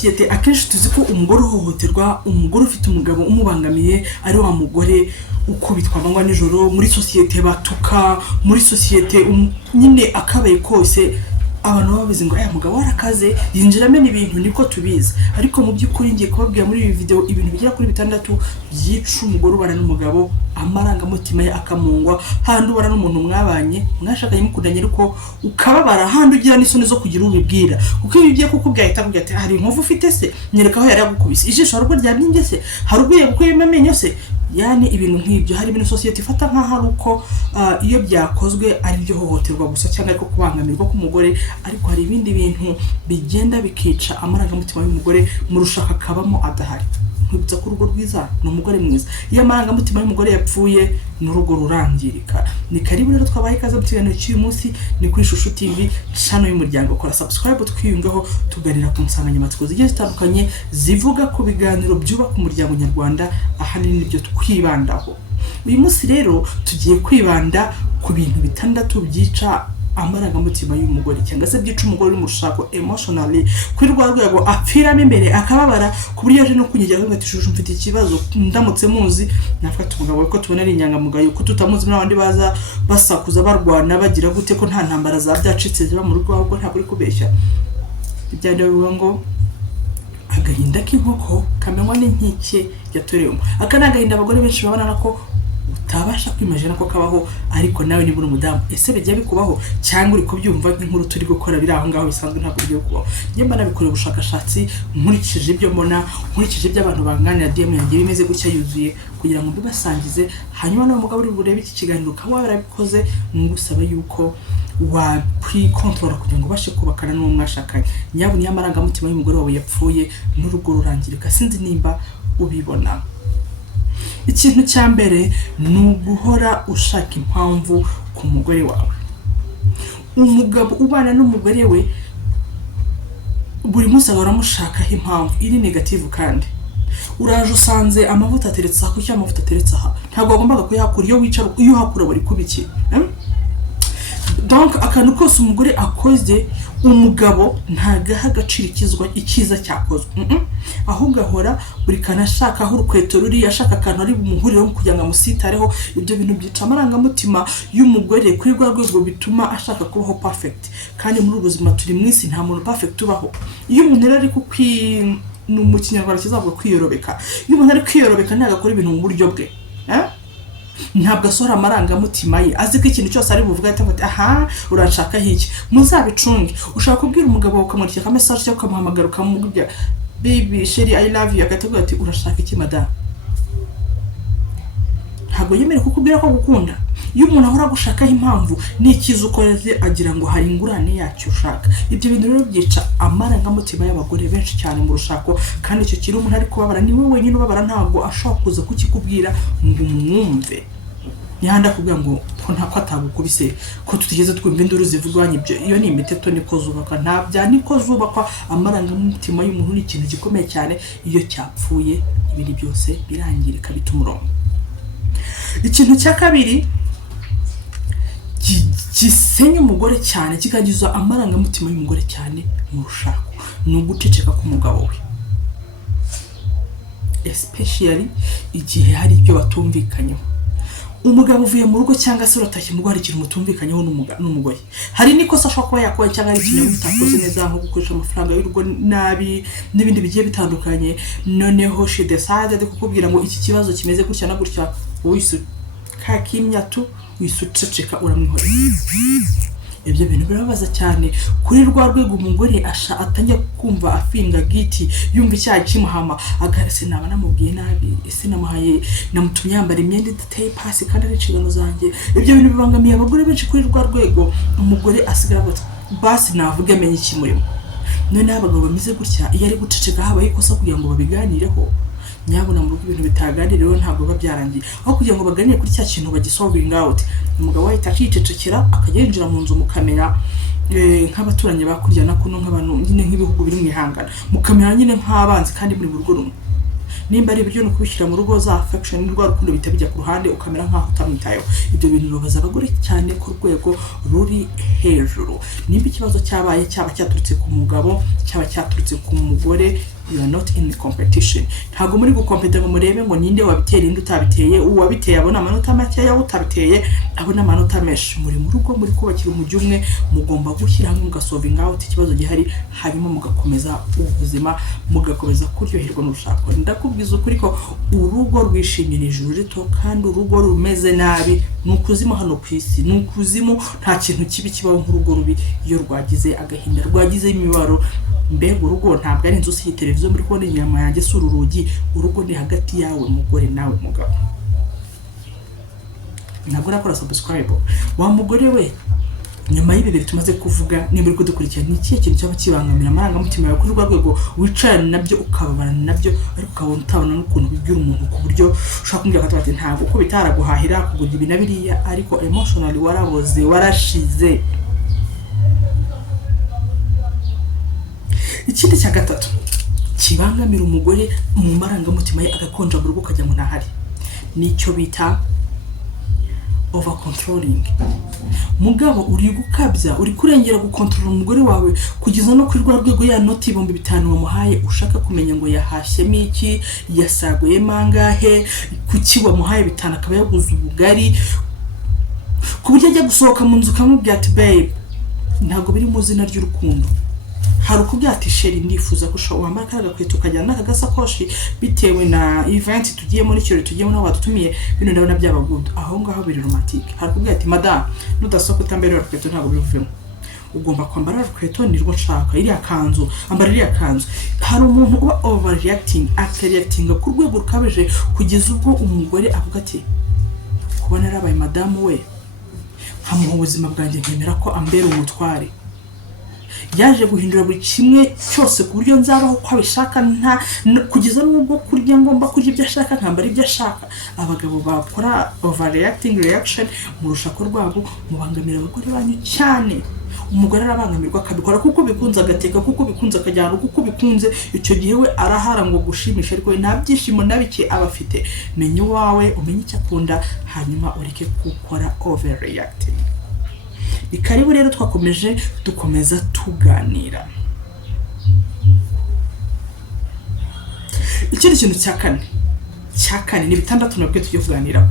societe akenshi tuzi ko umugore uhohoterwa, umugore ufite umugabo umubangamiye ari wa mugore ukubitwa amanywa nijoro, muri societe batuka, muri societe nyine akabaye kose abantu babizi ngo aya mugabo arakaze yinjiramo n'ibintu niko tubizi. Ariko mu by'ukuri ngiye kubabwira muri iyi video ibintu bigera kuri 6 byica umugore ubana n'umugabo, amarangamutima ye akamungwa, handi ubana n'umuntu mwabanye mwashakanye mukundanye ariko ukababara, handi ugira n'isoni zo kugira ubibwira, kuko iyo ugiye kukubwira ahita akubwira ati hari inkovu ufite se, nyereka aho yari yagukubise ijisho, harubwo ryabyimbye se, haruguye gukuyemo amenyo se. Yani ibintu nk'ibyo hari ibintu societe ifata nka haruko iyo byakozwe ari byo hohoterwa gusa cyangwa ariko kubangamirwa k'umugore, ariko hari ibindi bintu bigenda bikica amarangamutima y'umugore mu rushaka kabamo adahari. Nkubitsa ko urugo rwiza n'umugore mwiza, iyo amarangamutima y'umugore yapfuye n'urugo rurangirika. Ni karibu rero twabaye kaza butiganiro cy'uyu munsi, ni kuri Shusho TV channel y'umuryango. Kora subscribe twiyungaho tuganira ku nsanganyamatsiko zigiye zitandukanye zivuga ku biganiro byubaka umuryango nyarwanda, ahanini nibyo twibandaho. Uyu munsi rero tugiye kwibanda ku bintu 6 byica amarangamutima y'umugore cyangwa se byica umugore mu rushako emotionally, kuri rwa rwego apfiramo imbere akababara ku buryo aje no kunyegera ngo ati Shusho mfite ikibazo, ndamutse muzi nafata umugabo ko tubona ari inyangamugayo, ko tutamuzi n'abandi baza basakuza barwana bagira gute ko nta ntambara za byacitse ziba mu rugo, ahubwo ntabwo uri kubeshya. Ibyandyo bivuga ngo agahinda k'inkoko kamenywa n'inkike yatoreyemo. Aka ni agahinda abagore benshi babana ko utabasha kwimagina ko kabaho, ariko nawe nibura umudamu ese bijya bikubaho cyangwa uri kubyumva nk'inkuru turi gukora biri aho ngaho bisanzwe ntabwo bigiye kubaho. Njye mba nabikoreye ubushakashatsi, nkurikije ibyo mbona, nkurikije ibyo abantu banganira DM yanjye bimeze gutya yuzuye, kugira ngo mbibasangize, hanyuma nawe mugabo uri burebe iki kiganiro ukaba warabikoze, ngusaba yuko wa pre-control kugira ngo bashe kubakana n'uwo mwashakanye. Nyabuni y'amarangamutima y'umugore wawe yapfuye n'urugo rurangirika, sinzi nimba ubibona. Ikintu cya mbere ni uguhora ushaka impamvu ku mugore wawe. Umugabo ubana n'umugore we buri munsi agahora amushakaho impamvu iri negative, kandi uraje usanze amavuta ateretse aha, kuki amavuta ateretse aha, ntabwo agombaga kuyakura, iyo wicara iyo uhakura bari kubiki. Donc akantu kose umugore akoze umugabo ntagaha agaciro ikiza cyakozwe, ahubwo ahora buri kana ashaka aho urukweto ruri, ashaka akantu ari bumuhurire kugira ngo amusitareho. Ibyo bintu byica amarangamutima y'umugore kuri rwa rwego bituma ashaka kubaho perfect, kandi muri ubuzima turi mu isi nta muntu perfect ubaho. Iyo umuntu rero ari mu kinyarwanda kizavuga kwiyorobeka, iyo umuntu ari kwiyorobeka ntagakora ibintu mu buryo bwe, ntabwo asohora amarangamutima ye, azi ko ikintu cyose ari buvuga ati aha urashaka hiki. Muzabicunge, ushaka kubwira umugabo ukamwandikira ka message cyangwa ukamuhamagara ukamubwira baby sheri I love you, agatubwira ati urashaka iki madam, ntabwo yemera kukubwira ko gukunda. Iyo umuntu ahora gushakaho impamvu n'ikiza ukoreze agira ngo hari ingurane yacyo ushaka. Ibyo bintu rero byica amarangamutima y'abagore benshi cyane mu rushako, kandi icyo kiri umuntu ari kubabara ni we wenyine ubabara, ntabwo ashobora kuza kukikubwira ngo umwumve. Yanda kubwira ngo ko nta kwatagukubise ko tutigeze twumva induru zivugwanye. Ibyo iyo ni imiteto niko zubaka, nta bya niko zubakwa. Amarangamutima y'umuntu ni ikintu gikomeye cyane, iyo cyapfuye ibindi byose birangirika bita umurongo. Ikintu cya kabiri gisenya umugore cyane, kikagiza amarangamutima y'umugore cyane mu rushako, ni uguceceka k'umugabo we, especially igihe hari ibyo batumvikanyeho. Umugabo uvuye mu rugo cyangwa se uratashye mu rwari ikintu mutumvikanyeho n'umugore, hari nikosa ashobora kuba yakora cyangwa ari ikintu bitakoze neza, nko gukoresha amafaranga y'urugo nabi n'ibindi bigiye bitandukanye. Noneho she decided kukubwira ngo iki kibazo kimeze gutya na gutya, wise kakimyatu wisuceceka uramwihora. Ibyo bintu birabaza cyane kuri rwa rwego umugore atanya kumva afinga giti, yumva icyaha kimuhama, agarese naba namubwiye nabi, ese namuhaye namutumye yambara imyenda idateye pasi kandi ari inshingano zanjye. Ibyo bintu bibangamiye abagore benshi kuri rwa rwego, umugore asigara ati basi navuga amenye ikimurimo. None abagabo bameze gutya, iyo ari guceceka habaye ikosa kugira ngo babiganireho. Nyabona mu rugo ibintu bitaganirireho ntabwo biba byarangiye, aho kugira ngo baganire kuri cya kintu bagisolving out, umugabo ahita akicecekera akajya yinjira mu nzu mukamera nk'abaturanyi bakurya na kuno nk'abantu nyine nk'ibihugu biri mwihangana, mukamera nyine nk'abanzi kandi muri mu rugo rumwe. nimba ari ibyo no kubishyira mu rugo za affection rwa rukundo bitabijya ku ruhande ukamera nkaho utamwitayeho. Ibyo bintu bibabaza abagore cyane ku rwego ruri hejuru. Nimba ikibazo cyabaye cyaba cyaturutse ku mugabo cyaba cyaturutse ku mugore, you are not in competition. Ntago muri gukompeta ngo murebe ngo ninde wabiteye indi utabiteye, uwabiteye abona amanota make yawe utabiteye abona amanota menshi. Muri mu rugo muri kubakira umujyi umwe, mugomba gushyira hamwe mugasolving out ikibazo gihari, hanyuma mugakomeza ubuzima, mugakomeza kuryoherwa n'urushako. Ndakubwiza ukuri ko urugo rwishimye ni ijuru rito, kandi urugo rumeze nabi ni ukuzimu hano ku isi, ni ukuzimu. Nta kintu kibi kibaho nk'urugo rubi iyo rwagize agahinda, rwagize imibaro. Mbega urugo ntabwo ari inzu si televiziyo muri kubona inyama yanjye sura urugi. Urugo ni hagati yawe mugore nawe mugabo. Ntabwo nakora subscribe wa mugore we. Nyuma y'ibibiri tumaze kuvuga, nimba uri kudukurikira, ni ikihe kintu cyaba kibangamira amarangamutima yawe kuri rwa rwego wicarana nabyo ukababana nabyo, ariko ukabona utabona n'ukuntu bigira umuntu ku buryo ushaka kumbwira ko ati ntabwo ko bitaraguhahira kugura ibi na biriya, ariko emotionally waraboze, warashize. Ikindi cya gatatu kibangamira umugore mu marangamutima ye agakonja mu rugo kajya mu ntahari, nicyo bita over controlling. Mugabo uri gukabya, uri kurengera gukontrola umugore wawe kugeza no kuri rwa rwego ya noti 500 wamuhaye ushaka kumenya ngo yahashyemo iki, yasaguye mangahe, kuki wamuhaye 5 akaba yaguze ubugari, ku buryo ajya gusohoka mu nzu kamubwira ati babe ntago biri mu zina ry'urukundo. Hari ukubwira ati sheri ndifuza ko wambara akaga kwetu ukajyana n'akagasakoshi bitewe na event tugiye muri kirori tugiyemo n'abo batumiye, bino ndabona byaba good. Aho ngaho biri romantic. Hari ukubwira ati madam nudasohoka utambere rukweto ntabwo biruvemo, ugomba kwambara rukweto nirwo nshaka, iriya kanzu ambara iriya kanzu. Hari umuntu uba overreacting, reacting ku rwego rukabeje kugeza ubwo umugore avuga ati kubona arabaye madam we nkamuha ubuzima bwanjye nkemera ko ambera umutware. Yaje guhindura buri kimwe cyose ku buryo nzabaho ko abishaka, nta kugeza n'ubwo kurya ngomba kurya ibyo ashaka nkambara ibyo ashaka. Abagabo bakora overreacting reaction mu rushako rwabo mubangamira abagore banyu cyane. Umugore arabangamirwa akabikora kuko bikunze agateka, kuko bikunze akajyana, kuko bikunze. Icyo gihe we arahara ngo gushimisha, ariko nta byishimo nabike abafite. Menya wawe umenye icyo akunda, hanyuma ureke gukora overreacting. Ikaribu rero twakomeje dukomeza tuganira. Ikindi kintu cya kane ni bitandatu nabwo tugiye kuganira.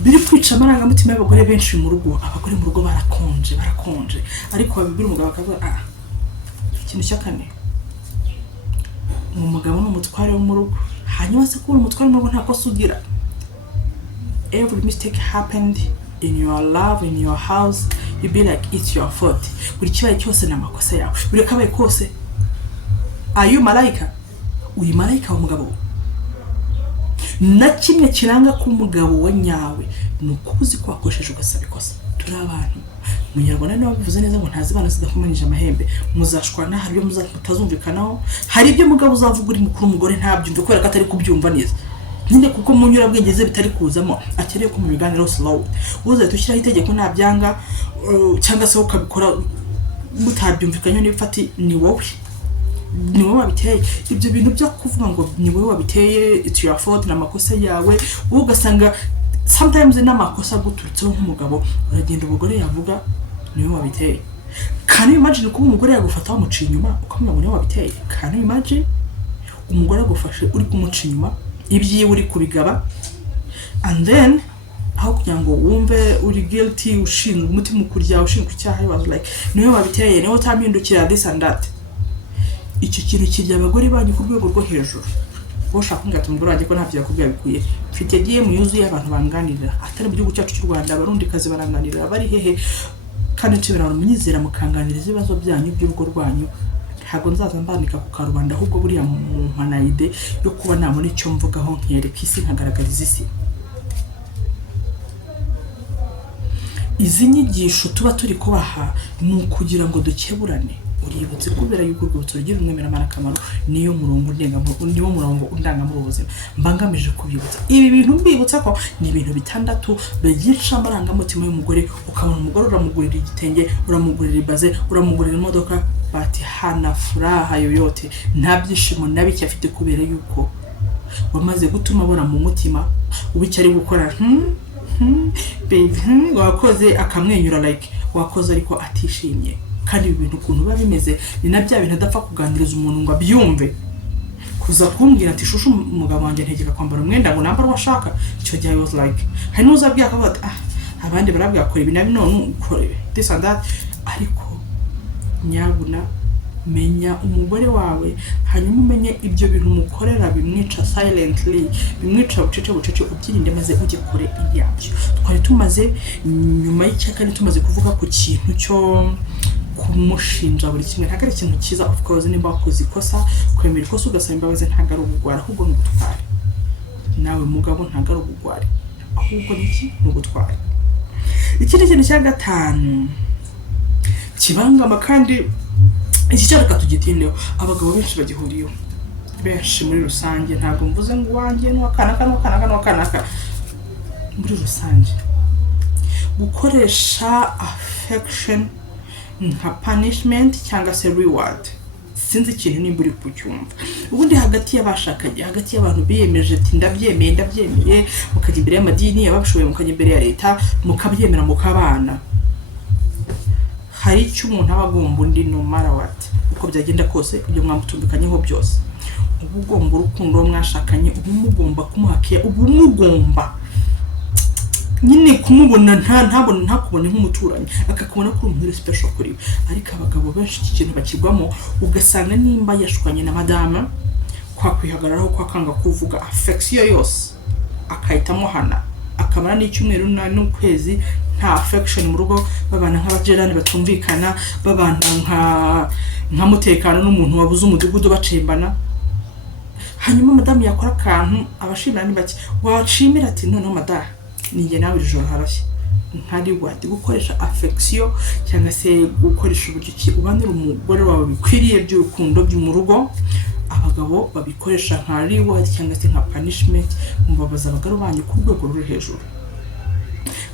Biri kwica amarangamutima y'abagore benshi mu rugo. Abagore mu rugo barakonje, ariko babibwira umugabo akavuga ikintu cya kane umugabo n'umutware wo mu rugo. Hanyuma se ko umutware mu rugo nta kosa ugira. Every mistake happened in your love, in your house, you be like it's your fault. Buri kibaye cyose na makosa yawe, buri kabaye kose. Are you malaika? Uri malaika w'umugabo. Na kimwe kiranga ko umugabo wa nyawe nukuzi ko akosheje ugasaba ikosa. Turi abantu munyarwanda niba bivuze neza ngo ntazibana zidakumanije amahembe, muzashwana hari ibyo mutazumvikanaho, hari ibyo mugabo uzavuga uri mukuru umugore ntabyumve kubera ko atari kubyumva neza. Nyine kuko munyura bwegeze bitari kuzamo, akereye ko mu biganiro slow uza tushyiraho itegeko ntabyanga, cyangwa se ukabikora mutabyumvikanye n'ifati ni wowe wabiteye. Ibyo bintu byo kuvuga ngo ni wowe wabiteye, it's your fault na makosa yawe, ugasanga sometimes n'amakosa guturutseho nk'umugabo uragenda umugore yavuga ni wowe wabiteye. Can you imagine ko umugore yagufata wamuciye inyuma ukamenya ngo ni wowe wabiteye? Can you imagine umugore agufashe uri kumuca inyuma ibyiwe uri kubigaba, and then aho kugira ngo wumve uri guilty ushinzwe umutima kurya ushinzwe icyaha, was like niwe wabiteye, niwe utampindukira this and that. Icyo kintu kirya abagore banyu ku rwego rwo hejuru. Boshaka ngata umugore wanjye ko ntavyo yakubwiye bikuye. Mfite DM yuzuye abantu banganirira, atari mu gihugu cyacu cy'u Rwanda. Abarundi kazi baranganirira bari hehe, kandi nsubira munyizera mukanganiriza ibibazo byanyu by'urugo rwanyu. Ntabwo nzaza mbandika ku karubanda, ahubwo buriya mu mpanayide yo kuba namone icyo mvugaho nkiyereka isi nkagaragariza isi. Izi nyigisho tuba turi kubaha ni ukugira ngo dukeburane. Uributse kubera yuko urwibutso rugira umwemeramana akamaro, niyo murongo undangamura ubuzima. Mbangamije kubibutsa ibi bintu, mbibutsa ko ni ibintu bitandatu bigisha amarangamutima y'umugore. Ukabona umugore uramugurira igitenge, uramugurira ibaze, uramugurira imodoka, bati hana furaha yoyote, nta byishimo nabiki afite kubera yuko wamaze gutuma abona mu mutima ubu icyo ari gukora baby wakoze akamwenyura like wakoze ariko atishimye. Kandi ibi bintu ukuntu biba bimeze ni na bya bintu adapfa kuganiriza umuntu ngo abyumve, kuza kumbwira ati shushu umugabo wanjye ntegeka kwambara umwenda ngo nambara washaka. Icyo gihe I was like hari n'uzabwiye akavuga abandi barabwiye akora ibi nabi none ukora this and that. Ariko nyabuna menya umugore wawe, hanyuma umenye ibyo bintu mukorera bimwica silently, bimwica bucece ubyirinde maze ujye kure ibyabyo. Twari tumaze nyuma y'icyaka ni tumaze kuvuga ku kintu cyo kumushinja buri kimwe. Ntabwo ari ikintu cyiza of course nimba wakoze ikosa, kwemera ikosa ugasaba imbabazi ntabwo ari ubugwari, ahubwo ni ubutwari. Nawe mugabo ntabwo ari ubugwari, ahubwo ni ubutwari. Ikindi kintu cya gatanu kibangama kandi iki cyareka tugitindeho, abagabo benshi bagihuriyeho, benshi muri rusange, ntabwo mvuze ngo wanjye n'wakanaka muri rusange, gukoresha affection nka punishment cyangwa se reward. Sinzi ikintu nimba uri kucyumva. Ubundi hagati y'abashakanye, hagati y'abantu biyemeje ati ndabyemeye, mukajya imbere y'amadini, ababishoboye mukajya imbere ya leta, mukabyemera mukabana, hari icyo umuntu aba agomba undi no matter what, uko byagenda kose ibyo mwamutumbikanyeho byose. Ubu ugomba urukundo mwashakanye, ubu mugomba kumuhakiya, ubu mugomba nyine kumubona ntakubone nk'umuturanyi, akakubona ko umuntu special kuri we. Ariko abagabo benshi iki kintu bakigwamo, ugasanga nimba yashwanye na madama kwa kwihagararaho, kwa kanga kuvuga affection yose akahitamo hana, akamara n'icyumweru n'ukwezi nta affection mu rugo, babana nk'abajerani batumvikana, babana nka mutekano n'umuntu wabuze umudugudu bacembana. Hanyuma madamu yakora akantu abashimira ni bake, washimira ati noneho madamu ninjye nawe ijoro harashye. Ntari wati gukoresha affection cyangwa se gukoresha uburyo ki ubanira umugore wawe bikwiriye by'urukundo mu rugo. Abagabo babikoresha nka reward cyangwa se nka punishment, mubabaza abagabo banyu ku rwego ruri hejuru.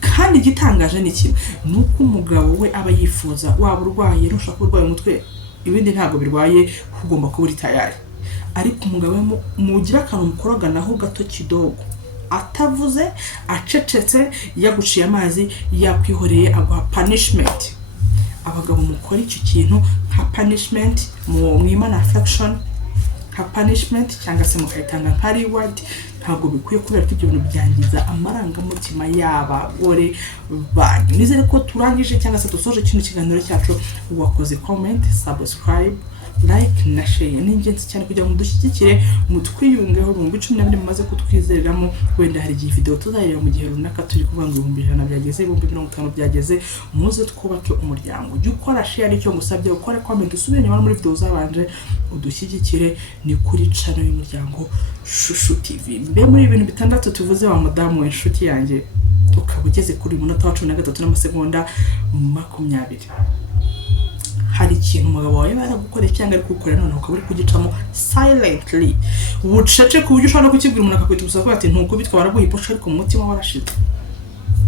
Kandi igitangaje ni kimwe, nuko umugabo we aba yifuza waba urwaye, rushaka urwaye umutwe, ibindi ntabwo birwaye, ugomba kuba uri tayari. Ariko umugabo mugira akantu mukoraganaho gato kidogo, atavuze acecetse, yaguciye amazi, yakwihoreye aguha punishment. Abagabo mukora icyo kintu nka punishment, mwimana affection nka punishment cyangwa se mukayitanga nka reward, ntabwo bikwiye kubera ko ibyo bintu byangiza amarangamutima y'abagore banyu. Nizere ko turangije cyangwa se dusoje kino kiganiro cyacu. Wakoze comment, subscribe, like na share, ni ingenzi cyane kugira ngo dushyigikire mutwiyungeho mu 12 mumaze kutwizereramo. Wenda hari igihe video tuzayireba mu gihe runaka turi kuvuga ngo 100 byageze, 50 byageze, muze twubake umuryango. Jya ukora share icyo ngusabye, ukora comment, usubire nyuma muri video zabanje, udushyigikire. Ni kuri channel y'umuryango Shushu TV. Mbe muri ibintu bitandatu tuvuze wa madamu we inshuti yanjye, ukaba ugeze kuri munota wa 13 n'amasegonda 20. Hari ikintu umugabo wawe baragukora cyangwa ari kugukorera none ukaba uri kugicamo silently, ubucece ku buryo ushobora kukibwira umuntu akakwita gusa ko ati ntukubitwa baraguha iposha ariko mu mutima warashize.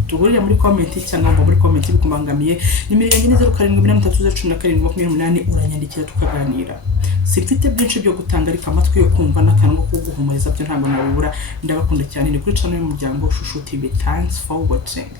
Tugurira muri comment cyangwa ngo muri comment bikumbangamiye, nimero yanjye ni 07831728 uranyandikira tukaganira. Sifite byinshi byo gutanga ariko amatwi yo kumva n'akantu ko guhumuriza byo ntabwo nabibura. Ndabakunda cyane, ni kuri channel y'umuryango Shushu TV. Thanks for watching.